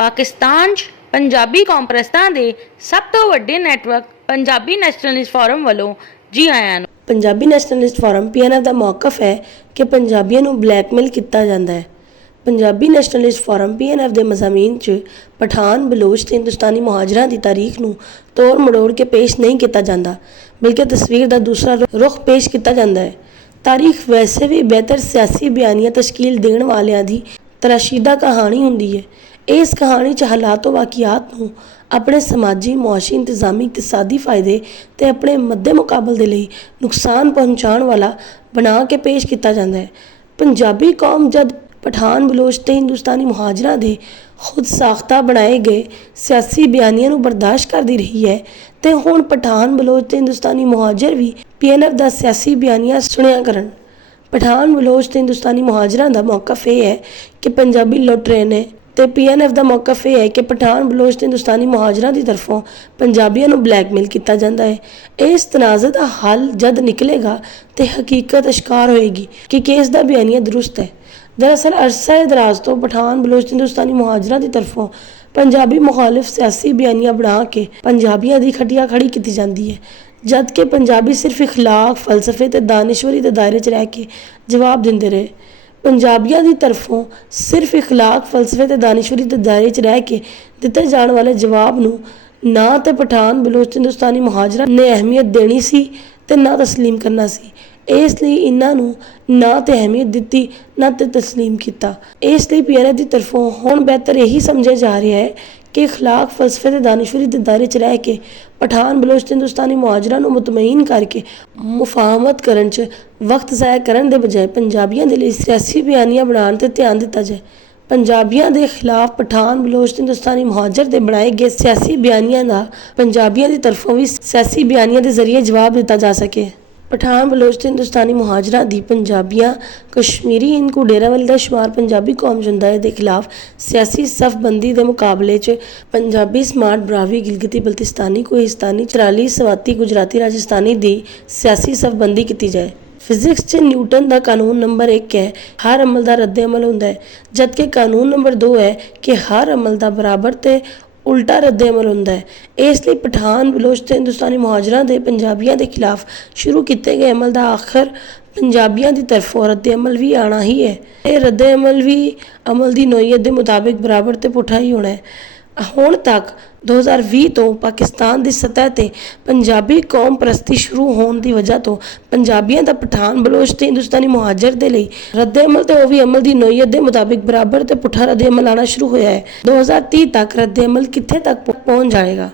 ਪਾਕਿਸਤਾਨ 'ਚ ਪੰਜਾਬੀ ਕੌਂਪਰਸਤਾਂ ਦੇ ਸਭ ਤੋਂ ਵੱਡੇ ਨੈਟਵਰਕ ਪੰਜਾਬੀ ਨੈਸ਼ਨਲਿਸਟ ਫੋਰਮ ਵੱਲੋਂ ਜੀ ਆਇਆਂ ਨੂੰ। ਪੰਜਾਬੀ ਨੈਸ਼ਨਲਿਸਟ ਫੋਰਮ PNF ਦਾ ਮੌਕਫ ਹੈ ਕਿ ਪੰਜਾਬੀਆਂ ਨੂੰ ਬਲੈਕਮੇਲ ਕੀਤਾ ਜਾਂਦਾ ਹੈ। ਪੰਜਾਬੀ ਨੈਸ਼ਨਲਿਸਟ ਫੋਰਮ PNF ਦੇ ਮਜ਼ਾਮੀਨ 'ਚ ਪਠਾਨ, ਬਲੋਚ ਤੇ ਹਿੰਦੁਸਤਾਨੀ ਮੁਹਾਜਰਾਂ ਦੀ ਤਾਰੀਖ ਨੂੰ ਤੋੜ ਮੜੋੜ ਕੇ ਪੇਸ਼ ਨਹੀਂ ਕੀਤਾ ਜਾਂਦਾ, ਬਲਕਿ ਤਸਵੀਰ ਦਾ ਦੂਸਰਾ ਰੁਖ ਪੇਸ਼ ਕੀਤਾ ਜਾਂਦਾ ਹੈ। ਤਾਰੀਖ ਵੈਸੇ ਵੀ ਬਿਹਤਰ ਸਿਆਸੀ ਬਿਆਨੀਆਂ ਤਸ਼ਕੀਲ ਦੇਣ ਵਾਲਿਆਂ ਦੀ ਤਰਾਸ਼ੀਦਾ ਕਹਾਣੀ ਹੁੰਦੀ ਹੈ। ਇਸ ਕਹਾਣੀ 'ਚ ਹਾਲਾਤ ਵਾਕਿਆਤ ਨੂੰ ਆਪਣੇ ਸਮਾਜੀ, ਮੁਆਸ਼ੀ, ਇੰਤਜ਼ਾਮੀ, ਇਕਤਸਾਦੀ ਫਾਇਦੇ ਤੇ ਆਪਣੇ ਮੱਦੇ ਮੁਕਾਬਲ ਦੇ ਲਈ ਨੁਕਸਾਨ ਪਹੁੰਚਾਉਣ ਵਾਲਾ ਬਣਾ ਕੇ ਪੇਸ਼ ਕੀਤਾ ਜਾਂਦਾ ਹੈ। ਪੰਜਾਬੀ ਕੌਮ ਜਦ ਪਠਾਨ, ਬਲੋਚ ਤੇ ਹਿੰਦੁਸਤਾਨੀ ਮੁਹਾਜਰਾਂ ਦੇ ਖੁਦ ਸਾਖਤਾ ਬਣਾਏ ਗਏ ਸਿਆਸੀ ਬਿਆਨੀਆਂ ਨੂੰ ਬਰਦਾਸ਼ਤ ਕਰਦੀ ਰਹੀ ਹੈ ਤੇ ਹੁਣ ਪਠਾਨ, ਬਲੋਚ ਤੇ ਹਿੰਦੁਸਤਾਨੀ ਮੁਹਾਜਰ ਵੀ PNF ਦਾ ਸਿਆਸੀ ਬਿਆਨੀਆਂ ਸੁਣਿਆ ਕਰਨ। ਪਠਾਨ, ਬਲੋਚ ਤੇ ਹਿੰਦੁਸਤਾਨੀ ਮੁਹਾਜਰਾਂ ਦਾ ਮੌਕਫ ਇਹ ਹੈ ਕਿ ਪੰਜਾਬੀ ਲੁੱਟ ਰਹੇ ਨੇ ਤੇ PNF ਦਾ ਮੌਕਫ ਇਹ ਹੈ ਕਿ ਪਠਾਨ, ਬਲੋਚ ਤੇ ਹਿੰਦੁਸਤਾਨੀ ਮੁਹਾਜਰਾਂ ਦੀ ਤਰਫੋਂ ਪੰਜਾਬੀਆਂ ਨੂੰ ਬਲੈਕਮੇਲ ਕੀਤਾ ਜਾਂਦਾ ਹੈ। ਇਸ ਤਨਾਜ਼ੇ ਦਾ ਹੱਲ ਜਦ ਨਿਕਲੇਗਾ ਤੇ ਹਕੀਕਤ ਅਸ਼ਕਾਰ ਹੋਏਗੀ ਕਿ ਕੇਸ ਦਾ ਬਿਆਨੀਆ ਦਰੁਸਤ ਹੈ। ਦਰਅਸਲ ਅਰਸਾ ਦਰਾਜ਼ ਤੋਂ ਪਠਾਨ, ਬਲੋਚ ਤੇ ਹਿੰਦੁਸਤਾਨੀ ਮੁਹਾਜਰਾਂ ਦੀ ਤਰਫੋਂ ਪੰਜਾਬੀ ਮੁਖਾਲਿਫ ਸਿਆਸੀ ਬਿਆਨੀਆਂ ਬਣਾ ਕੇ ਪੰਜਾਬੀਆਂ ਦੀ ਖਟੀਆ ਖੜੀ ਕੀਤੀ ਜਾਂਦੀ ਹੈ, ਜਦ ਕਿ ਪੰਜਾਬੀ ਸਿਰਫ ਇਖਲਾਕ, ਫਲਸਫੇ ਤੇ ਦਾਨਿਸ਼ਵਰੀ ਦੇ ਦਾਇਰੇ 'ਚ ਰਹਿ ਕੇ ਜਵਾਬ ਦਿੰਦੇ ਰਹੇ। ਪੰਜਾਬੀਆਂ ਦੀ ਤਰਫੋਂ ਸਿਰਫ ਇਖਲਾਕ, ਫਲਸਫੇ ਤੇ ਦਾਨਿਸ਼ਵਰੀ ਦੇ ਦਾਇਰੇ 'ਚ ਰਹਿ ਕੇ ਦਿੱਤੇ ਜਾਣ ਵਾਲੇ ਜਵਾਬ ਨੂੰ ਨਾ ਤੇ ਪਠਾਨ, ਬਲੋਚ ਤੇ ਹਿੰਦੁਸਤਾਨੀ ਮੁਹਾਜਰਾਂ ਨੇ ਅਹਿਮੀਅਤ ਦੇਣੀ ਸੀ ਤੇ ਨਾ ਤਸਲੀਮ ਕਰਨਾ ਸੀ। ਇਸ ਲਈ ਇਹਨਾਂ ਨੂੰ ਨਾ ਤੇ ਅਹਿਮੀਅਤ ਦਿੱਤੀ ਨਾ ਤੇ ਤਸਲੀਮ ਕੀਤਾ। ਇਸ ਲਈ PNF ਦੀ ਤਰਫੋਂ ਹੁਣ ਬਿਹਤਰ ਇਹੀ ਸਮਝਿਆ ਜਾ ਰਿਹਾ ਹੈ ਕਿ ਇਖਲਾਕ, ਫਲਸਫੇ ਤੇ ਦਾਨਿਸ਼ਵਰੀ ਦੇ ਦਾਇਰੇ 'ਚ ਰਹਿ ਕੇ ਪਠਾਨ, ਬਲੋਚ ਤੇ ਹਿੰਦੁਸਤਾਨੀ ਮੁਹਾਜਰਾਂ ਨੂੰ ਮੁਤਮਈਨ ਕਰਕੇ ਮੁਫਾਹਮਤ ਕਰਨ 'ਚ ਵਕਤ ਜ਼ਾਇਆ ਕਰਨ ਦੇ ਬਜਾਏ ਪੰਜਾਬੀਆਂ ਦੇ ਲਈ ਸਿਆਸੀ ਬਿਆਨੀਆਂ ਬਣਾਉਣ 'ਤੇ ਧਿਆਨ ਦਿੱਤਾ ਜਾਏ। ਪੰਜਾਬੀਆਂ ਦੇ ਖਿਲਾਫ ਪਠਾਨ, ਬਲੋਚ ਤੇ ਹਿੰਦੁਸਤਾਨੀ ਮੁਹਾਜਰ ਦੇ ਬਣਾਏ ਗਏ ਸਿਆਸੀ ਬਿਆਨੀਆਂ ਦਾ ਪੰਜਾਬੀਆਂ ਦੀ ਤਰਫੋਂ ਵੀ ਸਿਆਸੀ ਬਿਆਨੀਆਂ ਦੇ ਜ਼ਰੀਏ ਜਵਾਬ ਦਿੱਤਾ ਜਾ ਸਕੇ। ਪਠਾਨ, ਬਲੋਚ ਤੇ ਹਿੰਦੁਸਤਾਨੀ ਮੁਹਾਜਰਾਂ ਦੀ ਪੰਜਾਬੀਆਂ, ਕਸ਼ਮੀਰੀ, ਹਿੰਦੂ, ਡੇਰਾਵਾਲੀ ਦਾ ਸ਼ੁਮਾਰ ਪੰਜਾਬੀ ਕੌਮ ਜੰਦਾਏ ਦੇ ਖਿਲਾਫ ਸਿਆਸੀ ਸਫਬੰਦੀ ਦੇ ਮੁਕਾਬਲੇ 'ਚ ਪੰਜਾਬੀ, ਸਮਾਰਟ, ਬਰਾਹਵੀ, ਗਿਲਗਿਤੀ ਬਲਤਿਸਤਾਨੀ, ਕੋਹਿਸਤਾਨੀ, ਚਰਾਲੀ, ਸਵਾਤੀ, ਗੁਜਰਾਤੀ, ਰਾਜਸਥਾਨੀ ਦੀ ਸਿਆਸੀ ਸਫਬੰਦੀ ਕੀਤੀ ਜਾਏ। ਫਿਜ਼ਿਕਸ 'ਚ ਨਿਊਟਨ ਦਾ ਕਾਨੂੰਨ ਨੰਬਰ 1 ਹੈ, ਹਰ ਅਮਲ ਦਾ ਰੱਦ ਅਮਲ ਹੁੰਦਾ ਹੈ, ਜਦਕਿ ਕਾਨੂੰਨ ਨੰਬਰ 2 ਹੈ ਕਿ ਹਰ ਅਮਲ ਦਾ ਬਰਾਬਰ ਤੇ ਉਲਟਾ ਰੱਦ ਅਮਲ ਹੁੰਦਾ ਹੈ। ਇਸ ਲਈ ਪਠਾਨ, ਬਲੋਚ ਤੇ ਹਿੰਦੁਸਤਾਨੀ ਮੁਹਾਜਰਾਂ ਦੇ ਪੰਜਾਬੀਆਂ ਦੇ ਖਿਲਾਫ ਸ਼ੁਰੂ ਕੀਤੇ ਗਏ ਅਮਲ ਦਾ ਆਖਰ ਪੰਜਾਬੀਆਂ ਦੀ ਤਰਫੋਂ ਰੱਦ ਅਮਲ ਵੀ ਆਉਣਾ ਹੀ ਹੈ। ਇਹ ਰੱਦ ਅਮਲ ਵੀ ਅਮਲ ਦੀ ਨੋਈਅਤ ਦੇ ਮੁਤਾਬਿਕ ਬਰਾਬਰ ਤੇ ਪੁੱਠਾ ਹੀ ਹੋਣਾ ਹੈ। ਹੁਣ ਤੱਕ 2020 ਤੋਂ ਪਾਕਿਸਤਾਨ ਦੀ ਸਤਹ ਤੇ ਪੰਜਾਬੀ ਕੌਮ ਪ੍ਰਸਤੀ ਸ਼ੁਰੂ ਹੋਣ ਦੀ ਵਜ੍ਹਾ ਤੋਂ ਪੰਜਾਬੀਆਂ ਦਾ ਪਠਾਨ, ਬਲੋਚ ਤੇ ਹਿੰਦੁਸਤਾਨੀ ਮੁਹਾਜਰ ਦੇ ਲਈ ਰੱਦ ਅਮਲ ਤੇ ਉਹ ਵੀ ਅਮਲ ਦੀ ਨੋਈਅਤ ਦੇ ਮੁਤਾਬਿਕ ਬਰਾਬਰ ਤੇ ਪੁੱਠਾ ਰੱਦ ਅਮਲ ਆਉਣਾ ਸ਼ੁਰੂ ਹੋਇਆ ਹੈ। 2030 ਤੱਕ ਰੱਦ ਅਮਲ ਕਿੱਥੇ ਤੱਕ ਪਹੁੰਚ ਜਾਏਗਾ?